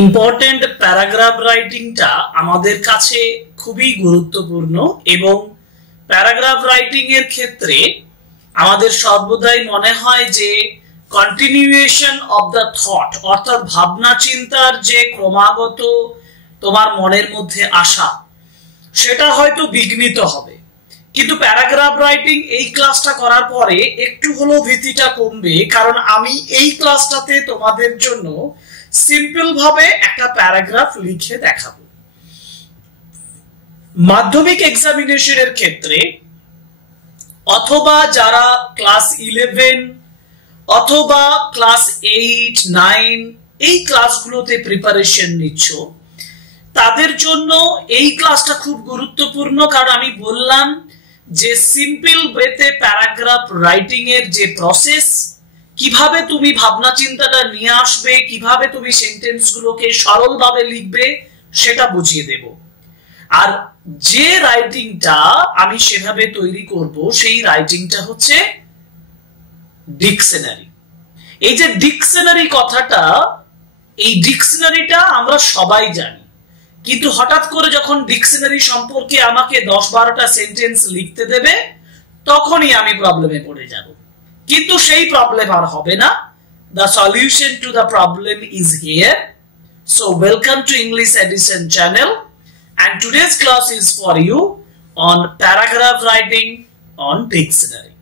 Important paragraph রাইটিংটা আমাদের কাছে খুবই গুরুত্বপূর্ণ এবং প্যারাগ্রাফ রাইটিং এর ক্ষেত্রে আমাদের সর্বদাই মনে হয় যে কন্টিনিউয়েশন অফ দ্য থট অর্থাৎ ভাবনা চিন্তার যে ক্রমাগত তোমার মনের মধ্যে আসা সেটা হয়তো বিঘ্নিত হবে, কিন্তু প্যারাগ্রাফ রাইটিং এই ক্লাসটা করার পরে একটু হলেও ভীতিটা কমবে, কারণ আমি এই ক্লাসটাতে তোমাদের জন্য সিম্পল ভাবে একটা প্যারাগ্রাফ লিখে দেখাবো। মাধ্যমিক এক্সামিনেশনের ক্ষেত্রে অথবা যারা ক্লাস 11 অথবা ক্লাস 8, 9 এই ক্লাসগুলোতে প্রিপারেশন নিচ্ছ তাদের জন্য এই ক্লাসটা খুব গুরুত্বপূর্ণ, কারণ আমি বললাম যে সিম্পল ওয়েতে প্যারাগ্রাফ রাইটিং এর যে প্রসেস, কিভাবে তুমি ভাবনা চিন্তাটা নিয়ে আসবে, কিভাবে তুমি সেন্টেন্স গুলোকে সরলভাবে লিখবে সেটা বুঝিয়ে দেব। আর যে রাইটিংটা আমি সেভাবে তৈরি করব সেই রাইটিংটা হচ্ছে ডিকশনারি। এই যে ডিকশনারি কথাটা, এই ডিকশনারিটা আমরা সবাই জানি, কিন্তু হঠাৎ করে যখন ডিকশনারি সম্পর্কে আমাকে 10-12টা সেন্টেন্স লিখতে দেবে তখনই আমি প্রবলেমে পড়ে যাব, কিন্তু সেই প্রবলেম আর হবে না। The solution to the problem is here. So welcome to English Edition channel, and today's class is for you on paragraph writing on dictionary.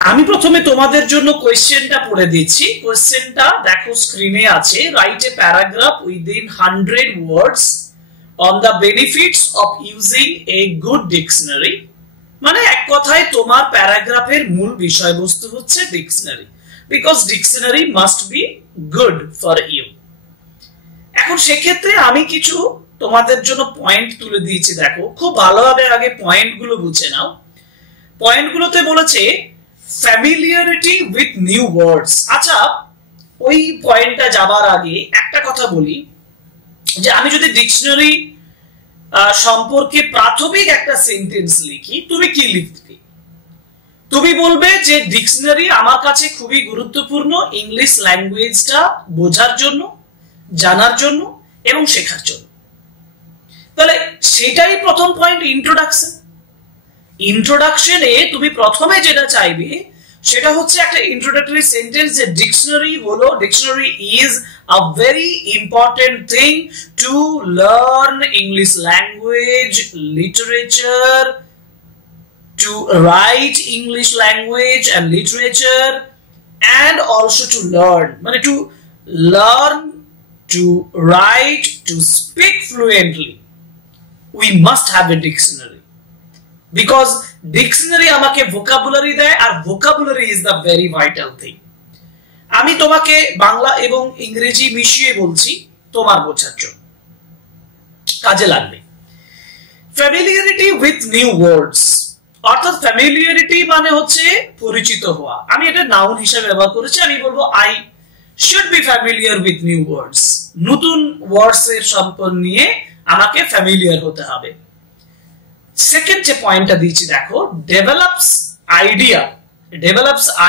আমি প্রথমে তোমাদের জন্য কোয়েশ্চেনটা পড়ে দিচ্ছি। কোয়েশ্চেনটা দেখো স্ক্রিনে আছে। Write a paragraph within 100 words on the benefits of using a good dictionary. মানে এক কথায় তোমার প্যারাগ্রাফের মূল বিষয়বস্তু হচ্ছে dictionary, because dictionary must be good for you. এখন সেক্ষেত্রে আমি কিছু তোমাদের জন্য পয়েন্ট তুলে দিয়েছি, দেখো খুব ভালোভাবে আগে পয়েন্টগুলো বুঝে নাও। পয়েন্টগুলোতে বলেছে ফ্যামিলিয়ারিটি উইথ নিউ ওয়ার্ডস। আচ্ছা, ওই পয়েন্টটা যাবার আগে একটা কথা বলি যে আমি যদি ডিকশনারি সম্পর্কে প্রাথমিক একটা সেন্টেন্স লিখি, তুমি কি লিখবে? তুমি বলবে যে ডিকশনারি আমার কাছে খুবই গুরুত্বপূর্ণ ইংলিশ ল্যাঙ্গুয়েজটা বোঝার জন্য, জানার জন্য এবং শেখার জন্য। তাহলে সেটাই প্রথম পয়েন্ট, ইন্ট্রোডাকশন। ইন্ট্রোডাকশনে তুমি প্রথমে যেটা চাইবে সেটা হচ্ছে একটা ইন্ট্রোডাক্টরি সেন্টেন্স যে ডিকশনারি হলো, dictionary is a very important thing to learn English language, literature, to write English language and literature, and also to learn, মানে to learn, to write, to speak fluently, we must have a dictionary. Because dictionary আমাকে vocabulary দেয়, আর vocabulary is the very vital thing. আমি তোমাকে বাংলা এবং ইংরেজি মিশিয়ে বলছি তোমার বোঝার জন্য, কাজে লাগবে। ফ্যামিলিয়ারিটি উইথ নিউ ওয়ার্ডস, অর্থাৎ ফ্যামিলিয়ারিটি মানে হচ্ছে পরিচিত হওয়া। আমি এটা নাউন হিসেবে ব্যবহার করেছি, আমি বলবো I should be familiar with new ওয়ার্ডস। নতুন ওয়ার্ডস এর সম্পর্ক নিয়ে আমাকে ফ্যামিলিয়ার হতে হবে। সেকেন্ড যে পয়েন্টটা দিয়েছি দেখো, develops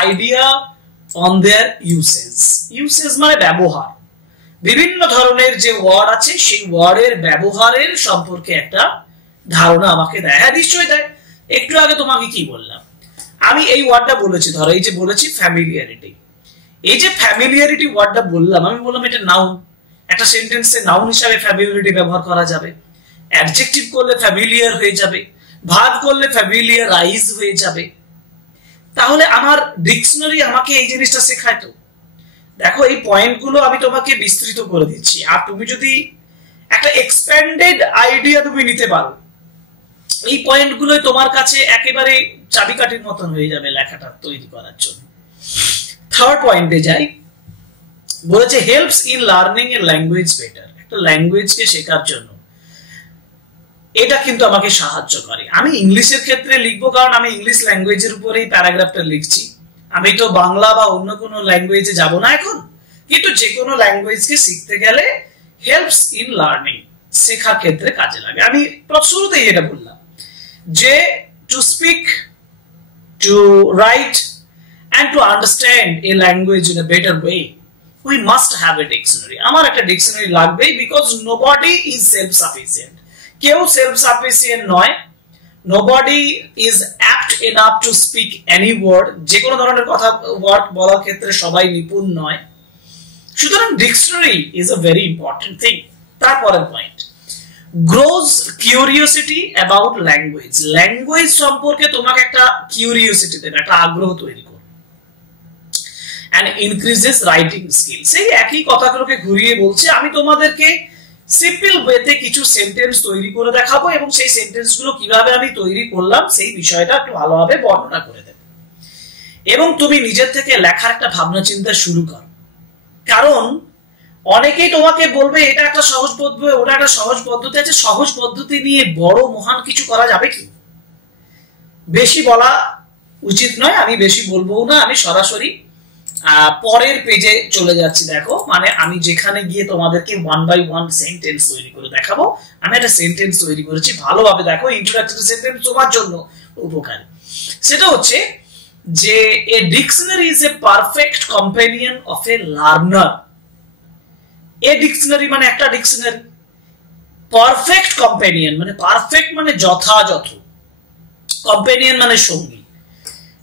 idea on their uses. Uses মানে ব্যবহার। বিভিন্ন ধরনের যে ওয়ার্ড আছে সেই ওয়ার্ডের ব্যবহারের সম্পর্কে একটা ধারণা আমাকে দেয়। হ্যাঁ, নিশ্চয়ই দেয়। একটু আগে তোমাকে কি বললাম, আমি এই ওয়ার্ডটা বলেছি, ধরো এই যে বলেছি ফ্যামিলিয়ারিটি। এই যে ফ্যামিলিয়ারিটি ওয়ার্ডটা বললাম, আমি বললাম এটা নাউন, একটা সেন্টেন্সে নাউন হিসাবে ফ্যামিলিয়ারিটি ব্যবহার করা যাবে। অ্যাডজেক্টিভ করলে ফ্যামিলিয়ার হয়ে যাবে, ভার্ব করলে ফ্যামিলিয়ারাইজ হয়ে যাবে। তাহলে আমার ডিকশনারি আমাকে এই জিনিসটা শেখায়। তো দেখো এই পয়েন্টগুলো আমি তোমাকে বিস্তৃত করে দিচ্ছি, আর তুমি যদি একটা এক্সপ্যান্ডেড আইডিয়া তুমি নিতে পারো, এই পয়েন্টগুলো তোমার কাছে একেবারে চাবিকাঠির মতন হয়ে যাবে লেখাটা তৈরি করার জন্য। থার্ড পয়েন্টে যাই, বলেছে helps in learning a language better. একটা ল্যাঙ্গুয়েজকে শেখার জন্য এটা কিন্তু আমাকে সাহায্য করে। আমি ইংলিশের ক্ষেত্রে লিখবো কারণ আমি ইংলিশ ল্যাঙ্গুয়েজের উপরেই প্যারাগ্রাফটা লিখছি, আমি তো বাংলা বা অন্য কোনো ল্যাঙ্গুয়েজে যাব না এখন। কিন্তু যে কোনো ল্যাঙ্গুয়েজকে শিখতে গেলে হেল্পস ইন লার্নিং, শেখার ক্ষেত্রে কাজে লাগে। আমি শুরুতেই এটা বললাম যে to speak, to write and to understand a language in a better way, we must have a dictionary. আমার একটা ডিকশনারি লাগবে, because nobody is self sufficient. কেউ self sufficient নয়, nobody is apt enough to speak any word. যে কোনো ধরনের কথা word বলার ক্ষেত্রে সবাই নিপুণ নয়, সুতরাং dictionary is a very important thing. তারপরের point, grows curiosity about language. Language সম্পর্কে তোমাকে একটা কিউরিওসিটি দেবে, একটা আগ্রহ তৈরি করবে। and increases writing skill. সেই একই কথাগুলোকে ঘুরিয়ে বলছে, আমি তোমাদেরকে সিম্পল ওয়েতে কিছু সেন্টেন্স তৈরি করে দেখাবো এবং সেই সেন্টেন্সগুলো কিভাবে আমি তৈরি করলাম সেই বিষয়টা একটু ভালোভাবে বর্ণনা করে দেব, এবং তুমি নিজের থেকে লেখার একটা ভাবনা চিন্তা শুরু করো। কারণ অনেকেই তোমাকে বলবে এটা একটা সহজ পদ্ধতি, ওটা একটা সহজ পদ্ধতি আছে, সহজ পদ্ধতি নিয়ে বড় মহান কিছু করা যাবে কি? বেশি বলা উচিত নয়, আমি বেশি বলবো না, আমি সরাসরি পরের পেজে চলে যাচ্ছি। দেখো, মানে আমি যেখানে গিয়ে তোমাদেরকে 1 by 1 সেন্টেন্স তৈরি করে দেখাবো, আমি একটা সেন্টেন্স তৈরি করেছি, ভালোভাবে দেখো। ইন্ট্রোডাক্টরি সেন্টেন্স তোমার জন্য উপকারী। সেটা হচ্ছে যে a dictionary is a perfect companion of A learner. A dictionary মানে একটা ডিকশনারি, পারফেক্ট কম্পেনিয়ন মানে পারফেক্ট মানে যথাযথ, কম্পেনিয়ন মানে সঙ্গী।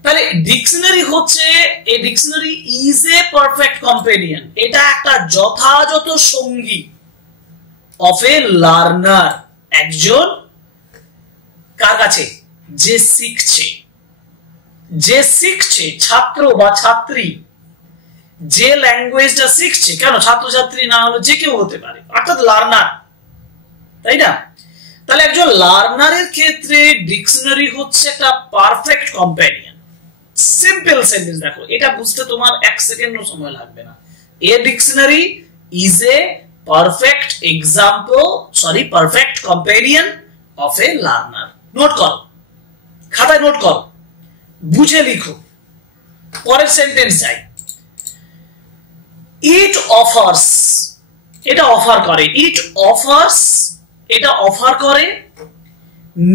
তাহলে ডিকশনারি হচ্ছে, a dictionary is a perfect companion, এটা একটা যথাযথ সঙ্গী অফ এ লার্নার, একজন কার কাছে? যে শিখছে, যে শিখছে, ছাত্র বা ছাত্রী, যে ল্যাঙ্গুয়েজটা শিখছে। কেন ছাত্রছাত্রী না হলে যে কেউ হতে পারে, অর্থাৎ লার্নার, তাই না? তাহলে একজন লার্নারের ক্ষেত্রে ডিকশনারি হচ্ছে একটা পারফেক্ট কম্পেনিয়ন। সিম্পল সেন্টেন্স দেখো, এটা বুঝতে তোমার 1 সেকেন্ডও সময় লাগবে না। A dictionary is a perfect example, perfect companion of A learner. Note করো, খাতায় নোট করো, বুঝে লিখো। পরের সেন্টেন্স যাই, ইট অফার্স, এটা অফার করে, ইট অফার্স, এটা অফার করে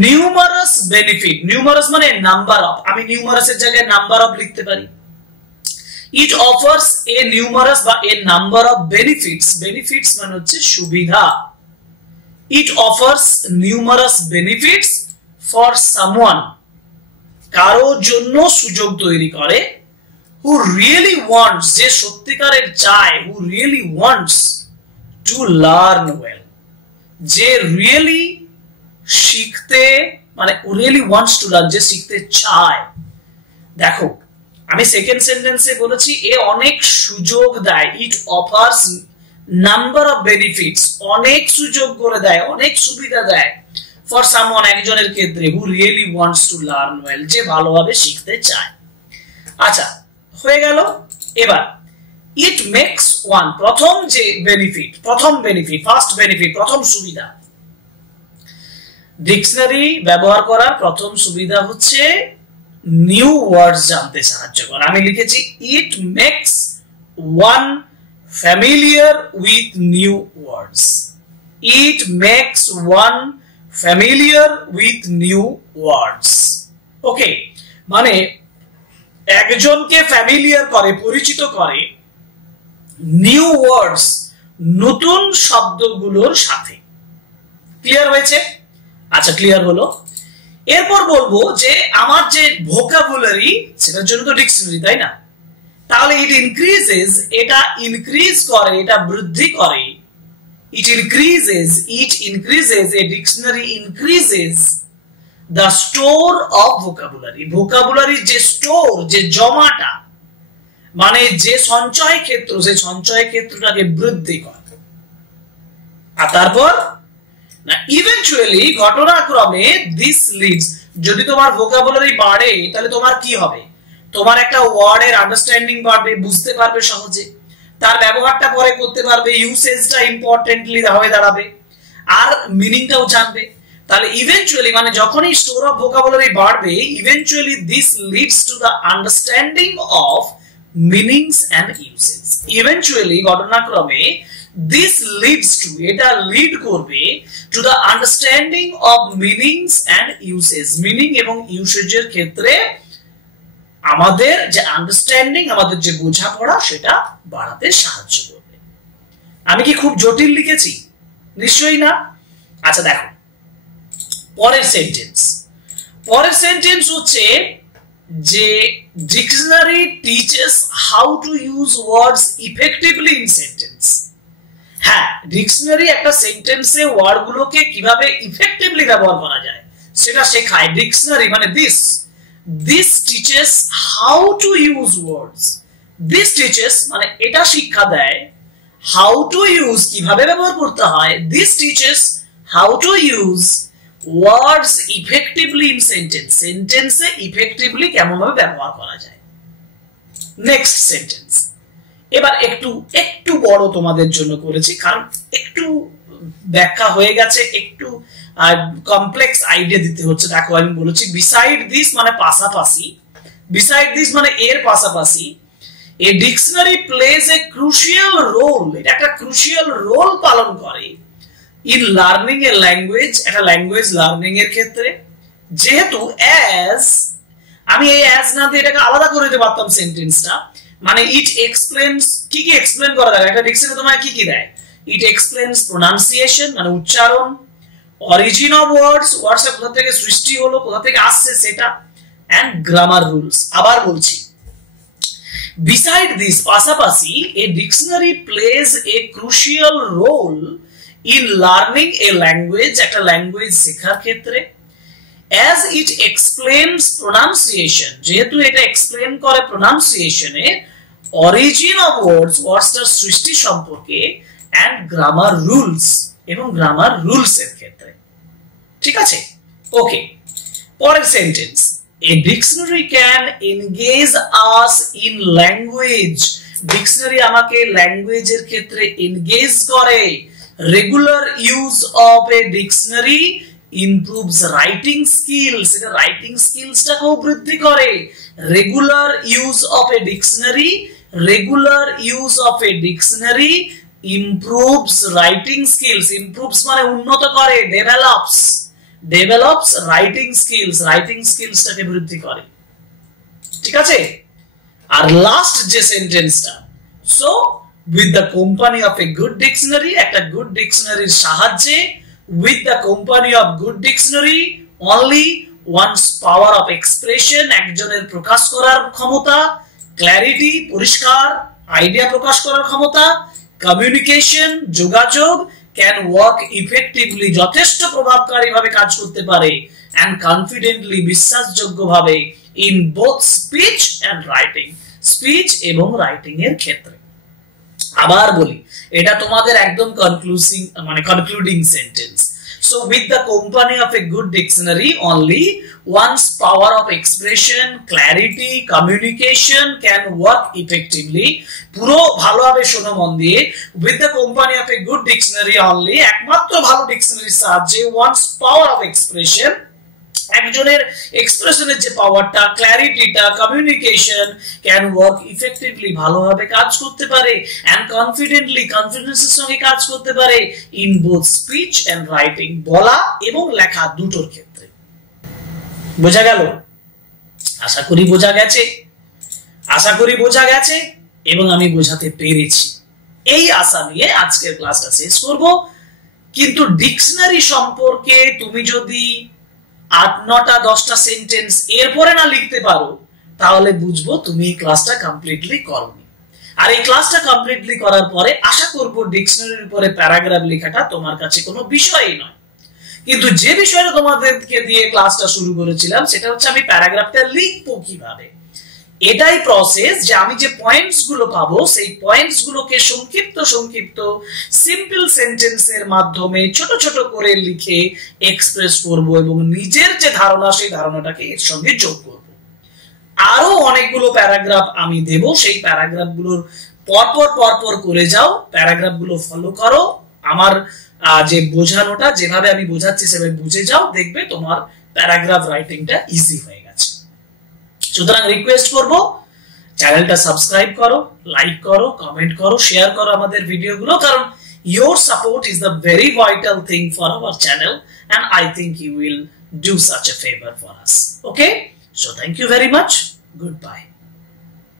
নিউমারাস বেনিফিট। নিউমারাস মানে নাম্বার অফ, আমি নিউমারাসের জায়গায় নাম্বার অফ লিখতে পারি। ইট অফার্স এ নিউমারাস বা এ নাম্বার অফ বেনিফিটস। বেনিফিটস মানে হচ্ছে সুবিধা। ইট offers numerous benefits for someone, কারো জন্য সুযোগ তৈরি করে, who really wants, যে সত্যিকারের চায়, who really wants to learn well, যে really শিখতে মানে really wants to learn, যে শিখতে চায়। দেখো, আমি সেকেন্ড সেন্টেন্সে বলেছি এ অনেক সুযোগ দেয়, ইট অফার্স নাম্বার অফ বেনিফিটস, অনেক সুযোগ করে দেয়, অনেক সুবিধা দেয়, ফর সামওয়ান, একজনের ক্ষেত্রে, who really wants to learn well, যে ভালোভাবে শিখতে চায়। আচ্ছা, হয়ে গেল। এবার ইট মেক্স ওয়ান, প্রথম যে বেনিফিট, প্রথম বেনিফিট, ফার্স্ট বেনিফিট, প্রথম সুবিধা। ডিকশনারি ব্যবহার করার প্রথম সুবিধা হচ্ছে নিউ ওয়ার্ডস জানতে সাহায্য করে। আমি লিখেছি it makes one familiar with new words. It makes one familiar with new words. Okay, মানে একজনকে ফ্যামিলিয়ার করে, পরিচিত করে নিউ ওয়ার্ডস, নতুন শব্দগুলোর সাথে। ক্লিয়ার হয়েছে? আচ্ছা, ক্লিয়ার হলো। এরপর বলবো যে আমার যে ভোকাবুলারি, সেটার জন্য তো ডিকশনারি, তাই না? তাহলে ইট ইনক্রিজেস, এটা ইনক্রিজ করে, এটা বৃদ্ধি করে। It increases, a dictionary increases the store of vocabulary, vocabulary যে স্টোর, যে জমাটা, মানে যে সঞ্চয় ক্ষেত্র, সেই সঞ্চয় ক্ষেত্রটাকে বৃদ্ধি করে। আর তারপর না, ইভেন্চুয়ালি, ঘটনাক্রমে, দিস লিডস, যদি তোমার ভোকাবুলারি বাড়ে তাহলে তোমার কি হবে? তোমার একটা ওয়ার্ডের আন্ডারস্ট্যান্ডিং বাড়বে, বুঝতে পারবে সহজে, তার ব্যবহারটা পরে করতে পারবে, ইউসেজটা ইম্পর্টেন্টলি হয়ে দাঁড়াবে, আর মিনিংটাও জানবে। তাহলে ইভেন্চুয়ালি, মানে যখনই স্টোর অফ ভোকাবুলারি বাড়বে, eventually this leads to the understanding of meanings and usage. Eventually, ঘটনাক্রমে, দিস লিডস টু, এটা লিড করবে to the understanding of meanings and usage, meaning এবং ইউসেজের ক্ষেত্রে আমাদের যে আন্ডারস্ট্যান্ডিং, আমাদের যে বোঝাপড়া সেটা বাড়াতে সাহায্য করবে। আমি কি খুব জটিল লিখেছি? নিশ্চয়ই না। আচ্ছা দেখো পরের সেন্টেন্স হচ্ছে যে dictionary teaches how to use words effectively in sentence. হ্যাঁ, ডিকশনারি একটা সেন্টেন্সে ওয়ার্ড গুলোকে কিভাবে ইফেক্টিভলি ব্যবহার করা যায় সেটা শেখায়। ডিকশনারি মানে this teaches how to use words. This teaches মানে এটা শিক্ষা দেয় how to use কিভাবে ব্যবহার করতে হয়। This teaches how to use words effectively in sentence. সেন্টেন্সে ইফেক্টিভলি কেমন ভাবে ব্যবহার করা যায়। নেক্সট সেন্টেন্স এবার একটু বড় তোমাদের জন্য করেছি, কারণ একটু ব্যাখ্যা হয়ে গেছে, একটু কমপ্লেক্স আইডিয়া দিতে হচ্ছে। দেখো আমি বলেছি বিসাইড দিস মানে পাশাপাশি, বিসাইড দিস মানে এর পাশাপাশি a dictionary plays a crucial role. এটা একটা ক্রুশিয়াল রোল পালন করে ইন লার্নিং এ ল্যাঙ্গুয়েজ, একটা ল্যাঙ্গুয়েজ লার্নিং এর ক্ষেত্রে। যেহেতু অ্যাজ, আমি এই অ্যাজ না দিয়ে এটাকে আলাদা করে দিতে পারতাম সেন্টেন্সটা, মানে ইট এক্সপ্লেন্স, কি কি এক্সপ্লেন করা যায় একটা ডিকশনারি তোমায় কি কি দেয়? ইট এক্সপ্লেন্স প্রোনাউন্সিয়েশন মানে উচ্চারণ, অরিজিন অফ ওয়ার্ডস, ওয়ার্ডস কোথা থেকে সৃষ্টি হলো, কোথা থেকে আসছে সেটা, এন্ড গ্রামার রুলস। আবার বলছি বিসাইড দিস পাশাপাশি a dictionary plays a crucial role in learning a language, একটা ল্যাঙ্গুয়েজ শেখার ক্ষেত্রে। as it explains pronunciation, যেহেতু এটা এক্সপ্লেন করে প্রোনাউন্সিয়েশনে, অরিজিন অফ ওয়ার্ডস, ওয়ার্ডসটার সৃষ্টি সম্পর্কে, এন্ড গ্রামার রুলস, এবং গ্রামার রুলস এর ক্ষেত্রে। ঠিক আছে, ওকে। পরের sentence a dictionary can engage us in language. Dictionary আমাকে ল্যাঙ্গুয়েজের ক্ষেত্রে এনগেজ করে। Regular use of a dictionary improves writing skills, এটা রাইটিং স্কিলসটাকেও বৃদ্ধি করে। Regular use of a dictionary, regular use of a dictionary improves writing skills, improves মানে উন্নত করে, develops writing skills, writing স্কিলসটাকে বৃদ্ধি করে। ঠিক আছে, আর লাস্ট যে সেন্টেন্সটা, so with the company of a good dictionary, একটা গুড ডিকশনারির সাহায্যে, with the company of good dictionary only one's power of expression, একজনের প্রকাশ করার ক্ষমতা, ক্ল্যারিটি পরিষ্কার আইডিয়া প্রকাশ করার ক্ষমতা, কমিউনিকেশন যোগাযোগ, can work effectively যথেষ্ট প্রভাবকারীভাবে কাজ করতে পারে, and confidently বিশ্বাসযোগ্যভাবে in both speech and writing, speech এবং রাইটিং এর ক্ষেত্রে। আবার বলি এটা তোমাদের একদম concluding sentence. So with the company of a good dictionary only one's power of expression, clarity, communication can work effectively. পুরো ভালোভাবে শোনো মন দিয়ে। with the company of a good dictionary only, একমাত্র ভালো ডিকশনারির সাহায্যে one's power of expression, একজনের এক্সপ্রেশনের যে পাওয়ারটা, ক্ল্যারিটিটা, কমিউনিকেশন, ক্যান ওয়ার্ক ইফেক্টিভলি ভালোভাবে কাজ করতে পারে, এন্ড কনফিডেন্টলি কনফিডেন্সের সঙ্গে কাজ করতে পারে, in both speech and writing বলা এবং লেখা দুটোর ক্ষেত্রে। বোঝা গেল? আশা করি বোঝা গেছে এবং আমি বোঝাতে পেরেছি। এই আশা নিয়ে আজকের ক্লাসটা শেষ করব। কিন্তু ডিকশনারি সম্পর্কে তুমি যদি 8, 9টা 10টা সেন্টেন্স এরপরে না লিখতে পারো, তাহলে বুঝবো তুমি এই ক্লাসটা কমপ্লিটলি করোনি। আর এই ক্লাসটা কমপ্লিটলি করার পরে আশা করব ডিকশনারির উপরে প্যারাগ্রাফ লেখাটা তোমার কাছে কোনো বিষয়ই নয়। কিন্তু যে বিষয়টা তোমাদেরকে দিয়ে ক্লাসটা শুরু করেছিলাম সেটা হচ্ছে আমি প্যারাগ্রাফটা লিখবো কিভাবে। এটাই প্রসেস, যে আমি যে পয়েন্টস গুলো পাবো সেই পয়েন্টস গুলোকে সংক্ষিপ্ত সিম্পল সেন্টেন্সের মাধ্যমে ছোট ছোট করে লিখে এক্সপ্রেস করব এবং নিজের যে ধারণা সেই ধারণাটাকে এর সঙ্গে যোগ করব। আরো অনেকগুলো প্যারাগ্রাফ আমি দেব, সেই প্যারাগ্রাফ গুলোর পরপর করে যাও, প্যারাগ্রাফ গুলো ফলো করো, আমার যে বোঝানোটা যেভাবে আমি বোঝাচ্ছি সেভাবে বুঝে যাও, দেখবে তোমার প্যারাগ্রাফ রাইটিংটা ইজি হয়ে গেছে। সুতরাং রিকোয়েস্ট করব চ্যানেলটা সাবস্ক্রাইব করো, লাইক করো, কমেন্ট করো, শেয়ার করো আমাদের ভিডিওগুলো, কারণ your support is the very vital thing for our channel and I think you will do such a favor for us. Okay, so thank you very much. Goodbye.